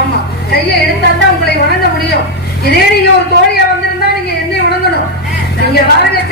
ஆமா, கையை எடுத்தாதான் உங்களை வணங்க முடியும். இதே நீங்க ஒரு தோழியா வந்திருந்தா நீங்க என்னை வணங்கணும். நீங்க பாருங்க.